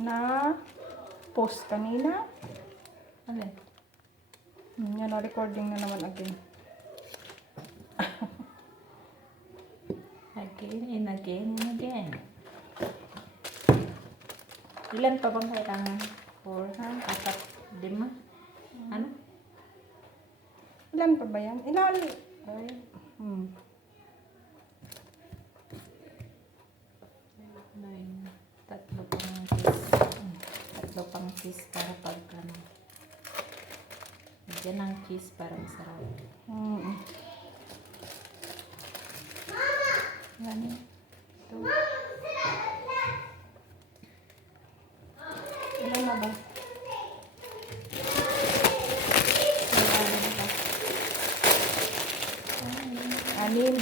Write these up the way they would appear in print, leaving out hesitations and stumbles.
na post kanina. Alin? Yan, recording na naman again. Again and again and again. Ilan pa bang kailangan? 4, 4, 5? Ano? Ilan pa ba yan? Ilan? Ay, nine. Tatlo pang cheese para pag ano. Diyan ang cheese para masarap. Yan eh. Ito. Ilan na ba? Anim.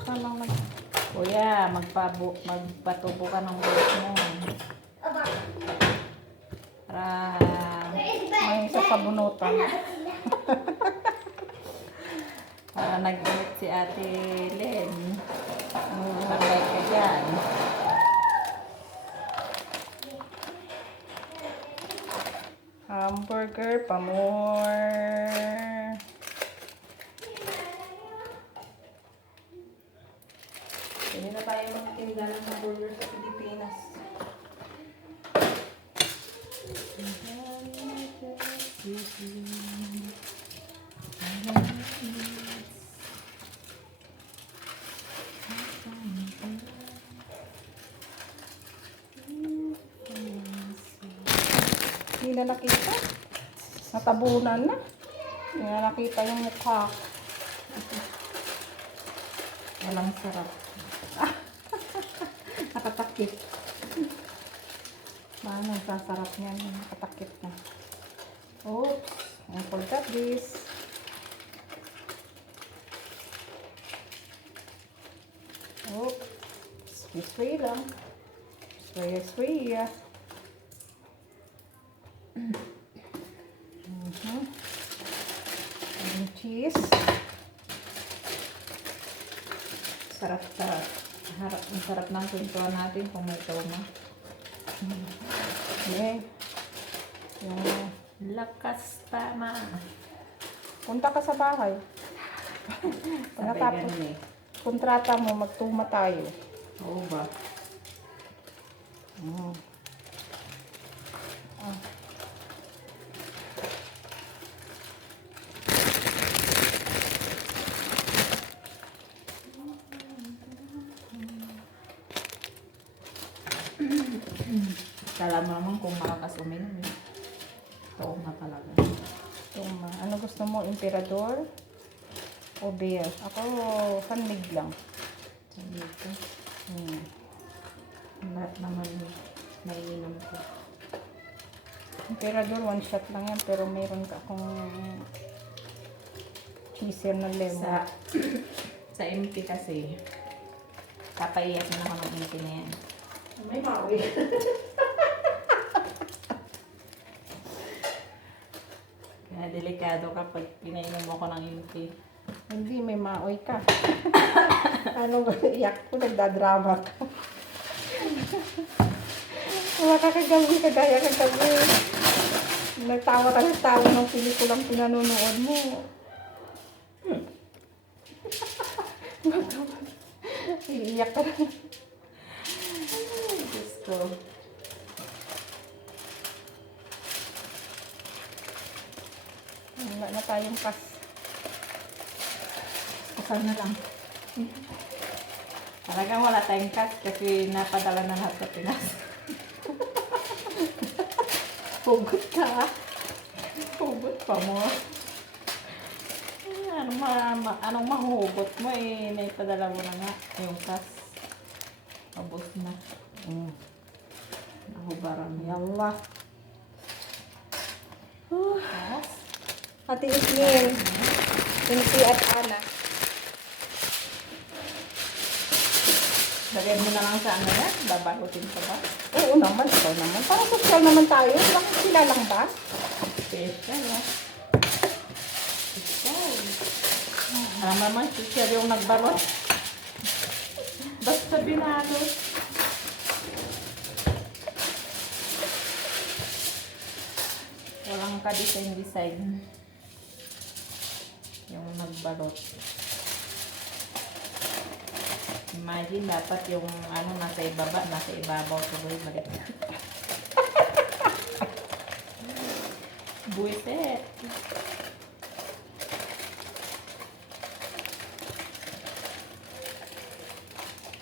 Saan lang nag... Kuya, magpatubo ka ng buhok mo. Para May sasabunutan. para nag-init si Ate Len. Bakay ka dyan. Hamburger pa more. Pwede na tayo magtinda ng hamburger sa Pilipinas. Hindi na nakita. Natabunan na. Hindi na nakita yung mukha. Walang sarap. Nakatakip. Paano sasarap niyan? Nakatakip na. Oops. I forgot this. Oops. Spray lang. Spray. Yung cheese. Sarap. Ang sarap ng kwentuhan natin kung may toma. Okay. Yung Lakas tama. punta ka sa bahay. Sabi Pagkatapos, ganun eh. kontrata mo, magtuma tayo. Oo ba? Kala mo naman kung malakas uminom eh. Oo nga talaga. Tuma. Ano gusto mo? Emperador o beer? Ako, handmade lang. Sabi ko. Lahat naman naiinom ko. Emperador, one shot lang yan. Pero mayroon ka akong cheeser na lemon. Sa MP kasi, kapaiyak na ako ng MP na yan. May mawi. Kaya delikado kapag pinainom mo ko ng MP. Hindi, may maoy ka. Ano ba? Iyak ko, nagdadrama ka. Wala ka kagabi, kagaya kagabi. Nagtawa ka ng tawa ng pelikulang pinanonood mo. Iiyak ka. Diyos ko. Wala na tayong kas. Kasal na lang. Talagang wala tayong cash kasi napadala na lahat sa Pinas. Hugot ka. Hugot pa mo. Anong mahugot mo eh. Naipadala mo na nga yung cash. Pabos na. Nahubaran mo. Yalla. Cash. Ate Ismail. Tinsi at Ana. Lagay mo na lang sa ano yan. Babalutin pa ba? Oo naman, ikaw naman. Parang social naman tayo. Bakit sila lang ba? Special ah. Special. Alam naman, siya yung nagbalot. Basta binalot. Walang ka-design. Yung nagbalot. Imagine, dapat yung ano nasa ibaba, nasa ibabaw tuloy balik. Buwiset.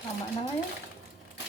Tama na ngayon.